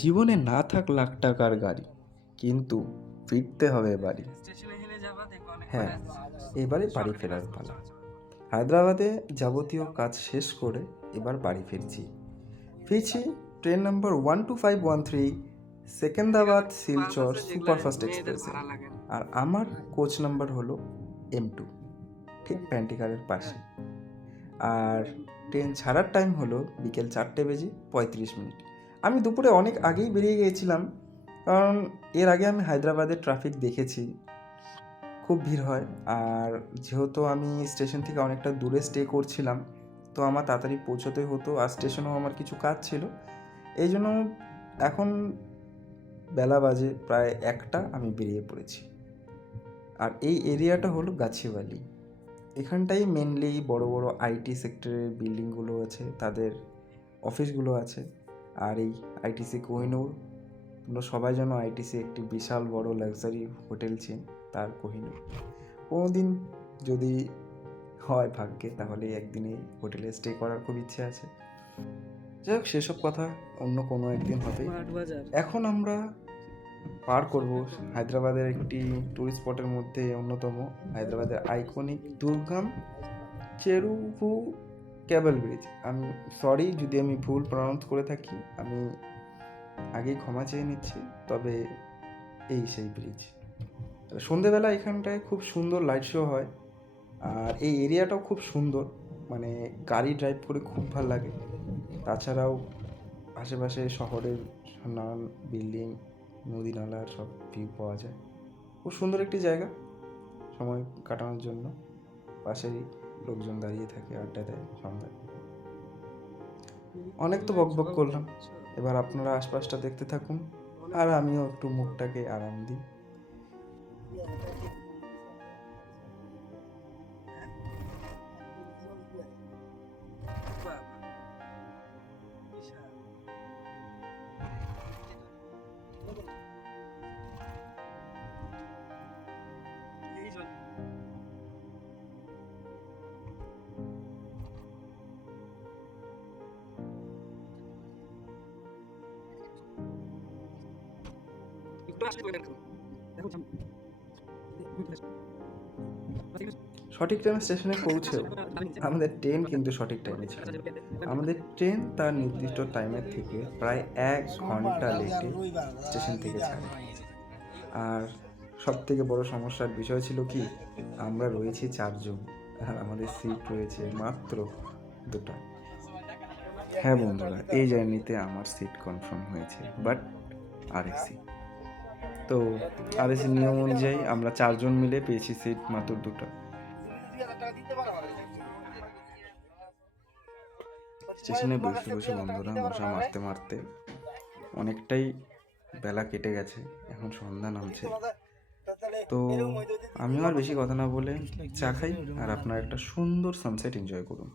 জীবনে না থাক লাখ টাকার গাড়ি, কিন্তু ফিরতে হবে বাড়ি। হ্যাঁ, এবারে বাড়ি ফেরার পালা। হায়দ্রাবাদে যাবতীয় কাজ শেষ করে এবার বাড়ি ফিরছি train number 12513, Secunderabad Silchar superfast এক্সপ্রেসে। আর আমার কোচ নাম্বার হলো M2, ঠিক প্যান্টিকারের পাশে। আর ট্রেন ছাড়ার টাইম হলো বিকেল 4:35। আমি দুপুরে অনেক আগেই বেরিয়ে গিয়েছিলাম, কারণ এর আগে আমি হায়দ্রাবাদের ট্রাফিক দেখেছি, খুব ভিড় হয়। আর যেহেতু আমি স্টেশন থেকে অনেকটা দূরে স্টে করছিলাম, তো আমার তাড়াতাড়ি পৌঁছতে হতো, আর স্টেশনেও আমার কিছু কাজ ছিল। এই জন্য এখন বেলা বাজে প্রায় 1টা, আমি বেরিয়ে পড়েছি। আর এই এরিয়াটা হলো গাছিবালি। এখানটাই মেনলি বড় বড় আইটি সেক্টরের বিল্ডিংগুলো আছে, তাদের অফিসগুলো আছে। আর এই আইটিসি কোহিনূর, তোমরা সবাই জানো আইটিসি একটি বিশাল বড় লাক্সারি হোটেল চেন, তার কোহিনূর। কোনো দিন যদি হয় ভাগ্যে, তাহলে একদিনে হোটেলে স্টে করার খুব ইচ্ছে আছে। যাই হোক, সেসব কথা অন্য কোনো একদিন হবে। এখন আমরা পার করব হায়দ্রাবাদের একটি টুরিস্ট স্পটের মধ্যে অন্যতম, হায়দ্রাবাদের আইকনিক দুর্গাম চেরুভু কেবল ব্রিজ। আমি সরি যদি আমি ভুল প্রনাউন্স করে থাকি, আমি আগেই ক্ষমা চেয়ে নিচ্ছি। তবে এই সেই ব্রিজ। সন্ধেবেলা এখানটায় খুব সুন্দর লাইট শো হয়, আর এই এরিয়াটাও খুব সুন্দর, মানে গাড়ি ড্রাইভ করে খুব ভালো লাগে। তাছাড়াও আশেপাশে শহরের নানান বিল্ডিং, নদী নালার সব ভিউ পাওয়া যায়। খুব সুন্দর একটি জায়গা সময় কাটানোর জন্য। পাশেই লোকজন দাঁড়িয়ে থাকে, আড্ডা দেয় সন্ধ্যায়। অনেক তো বকবক করলাম, এবার আপনারা আশপাশটা দেখতে থাকুন, আর আমিও একটু মুখটাকে আরাম দিই। সঠিক টাইমে স্টেশনে পৌঁছেও আমাদের ট্রেন কিন্তু সঠিক টাইমে ছিল। আমাদের ট্রেন তার নির্দিষ্ট টাইমের থেকে প্রায় 1 ঘন্টা লেটে স্টেশন থেকে ছাড়ে। আর সব থেকে বড় সমস্যার বিষয় ছিল কি, আমরা রয়েছি 4 জন, আর আমাদের সিট রয়েছে মাত্র 2টা। হ্যাঁ বন্ধুরা, এই জার্নিতে আমার সিট কনফার্ম হয়েছে, বাট আরএসি। তো আরএসি নিয়ম অনুযায়ী আমরা 4জন মিলে পেয়েছি সিট মাত্র 2টা। স্টেশনে বসে বসে বন্ধুরা মশা মারতে মারতে অনেকটাই বেলা কেটে গেছে, এখন সন্ধ্যা নামছে। তো আমি আর বেশি কথা না বলে চা খাই, আর আপনার একটা সুন্দর সানসেট এনজয় করুন।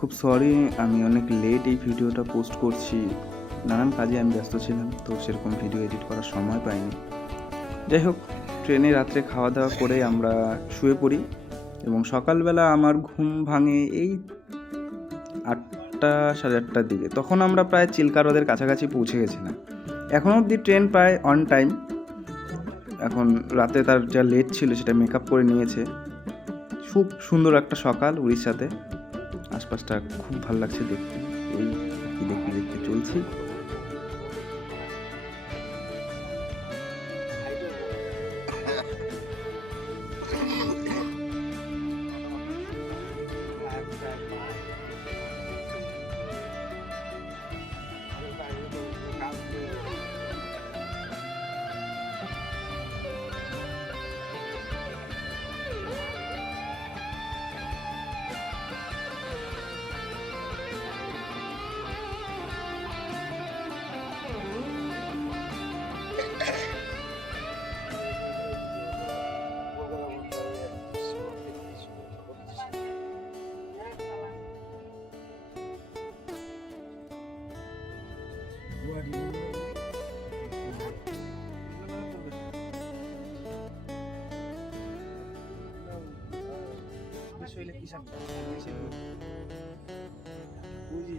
খুব সরি, আমি অনেক লেট এই ভিডিওটা পোস্ট করছি। নানান কাজে আমি ব্যস্ত ছিলাম, তো সেরকম ভিডিও এডিট করার সময় পাইনি। যাই হোক, ট্রেনে রাত্রে খাওয়া দাওয়া করে আমরা শুয়ে পড়ি এবং সকালবেলা আমার ঘুম ভাঙে এই 8টা সাড়ে 8টার দিকে। তখন আমরা প্রায় চিল্কা হ্রদের কাছাকাছি পৌঁছে গেছিলাম। এখনও অবধি ট্রেন প্রায় অন টাইম। এখন রাতে তার যা লেট ছিল সেটা মেকআপ করে নিয়েছে। খুব সুন্দর একটা সকাল উড়িষ্যাতে, আশপাশটা খুব ভালো লাগছে দেখতে। এই দেখতে দেখতে চলছি।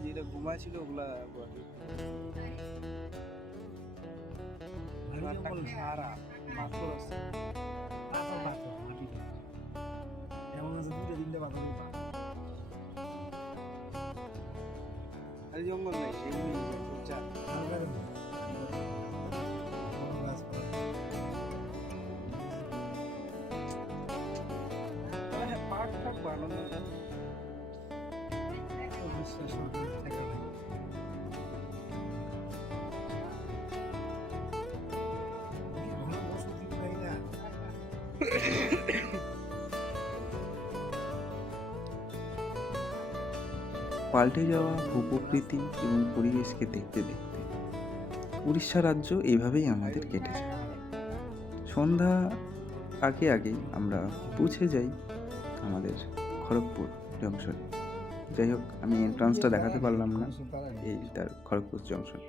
যেটা ঘুমাইছিল ওগুলা সারা পাথর আছে, পাথর পাথর মাটিটা এমন আছে, 2-3টে পাথর আর জঙ্গল নাই, এমনি পার্ক টাক বানানো পাল্টে যাওয়া ভূপ্রকৃতি এবং পরিবেশকে দেখতে দেখতে উড়িষ্যা রাজ্য এইভাবেই আমাদের কেটে যায়। সন্ধ্যা আগে আগেই আমরা পৌঁছে যাই আমাদের খড়গপুর জংশনে। যাই হোক, আমি এন্ট্রান্সটা দেখাতে পারলাম না, এই তার খড়গপুর জংশন।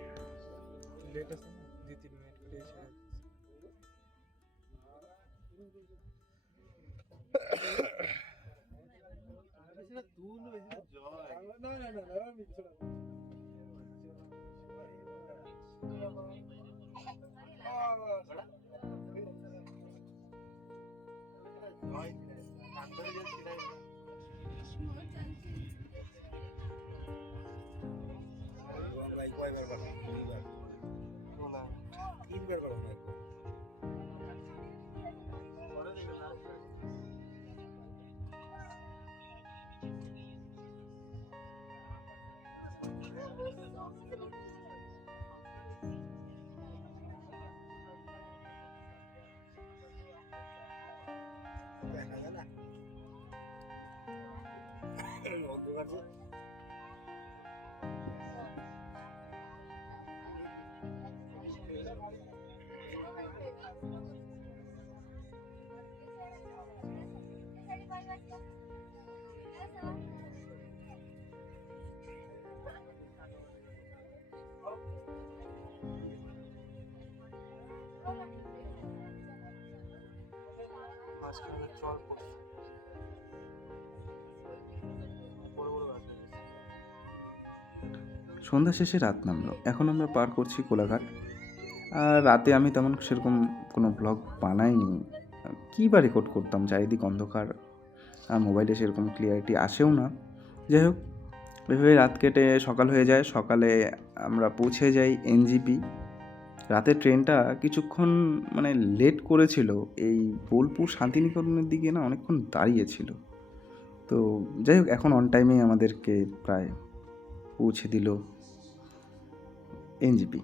সন্ধ্যা শেষে রাত নামলো, এখন আমরা পার করছি কোলাঘাট। আর রাতে আমি তেমন সেরকম কোনো ব্লগ বানাইনি, কী বা রেকর্ড করতাম, চারিদিক অন্ধকার, আর মোবাইলে সেরকম ক্লিয়ারিটি আসেও না। যাই হোক, ওইভাবে রাত কেটে সকাল হয়ে যায়। সকালে আমরা পৌঁছে যাই এনজিপি। রাতের ট্রেনটা কিছুক্ষণ মানে লেট করেছিল, এই বোলপুর শান্তিনিকেতনের দিকে না অনেকক্ষণ দাঁড়িয়েছিল। তো যাই হোক, এখন অন টাইমেই আমাদেরকে প্রায় পৌঁছে দিল এনজিপি।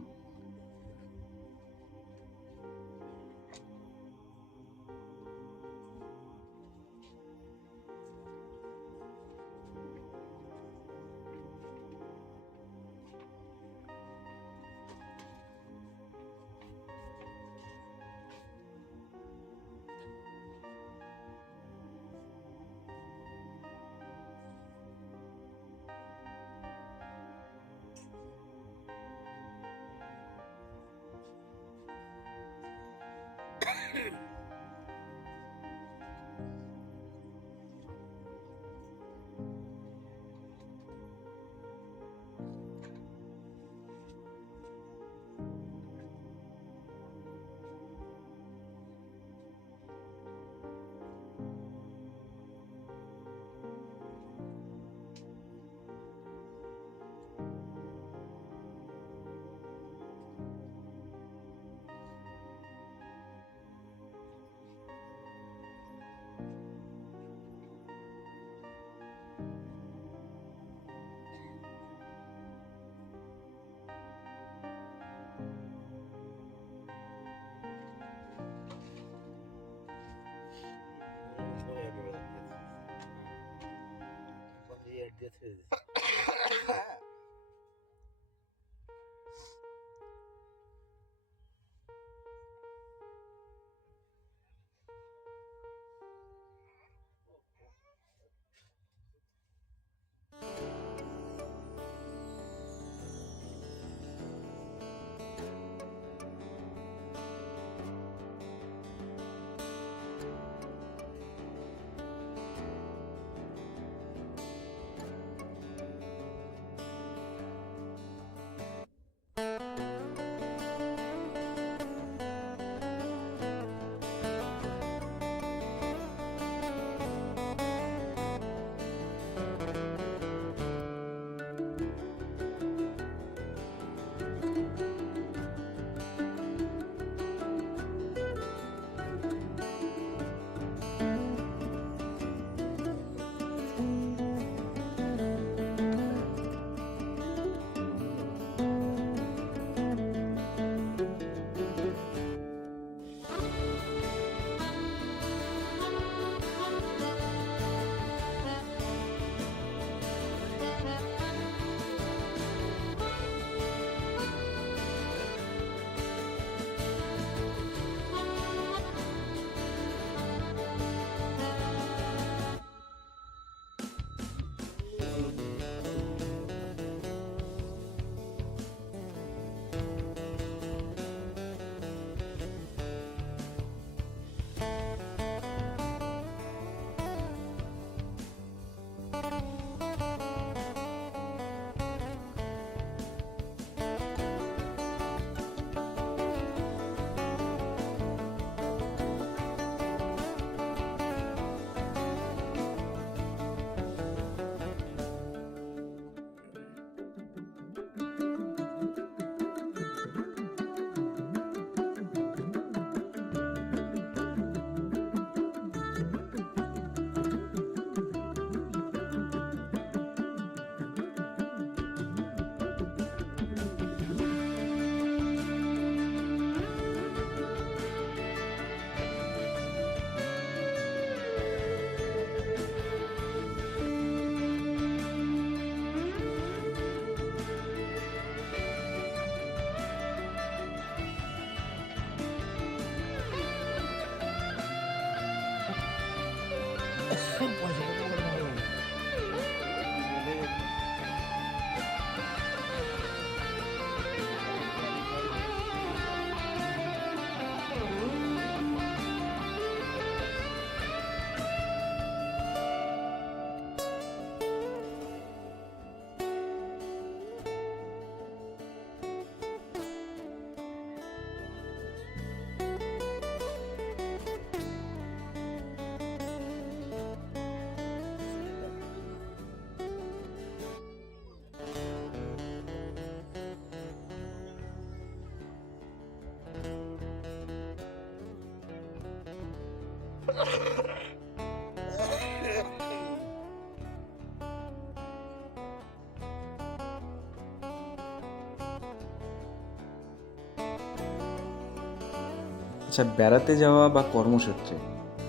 আচ্ছা, বেড়াতে যাওয়া বা কর্মসূত্রে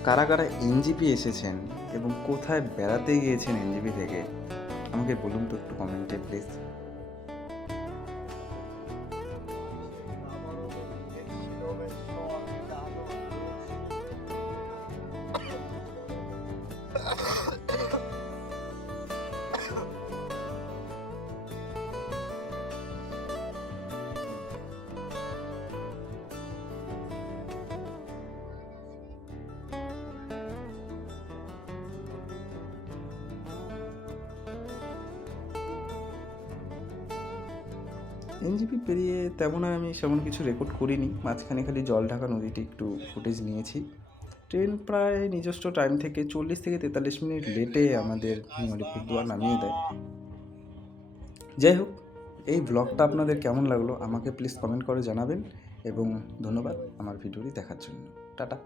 কারা কারা এনজিপি এসেছেন এবং কোথায় বেড়াতে গিয়েছেন এনজিপি থেকে আমাকে বলুন তো একটু কমেন্টে প্লিজ। এনজিপি পেরিয়ে তেমন আর আমি সেমন কিছু রেকর্ড করিনি, মাঝখানে খালি জলঢাকা নদীতে একটু ফুটেজ নিয়েছি। ট্রেন প্রায় নিজস্ব টাইম থেকে 40 থেকে 43 মিনিট লেটে আমাদের নিউ আলিপুরদুয়ার নামিয়ে দেয়। যাই হোক, এই ব্লগটা আপনাদের কেমন লাগলো আমাকে প্লিজ কমেন্ট করে জানাবেন, এবং ধন্যবাদ আমার ভিডিওটি দেখার জন্য। টাটা।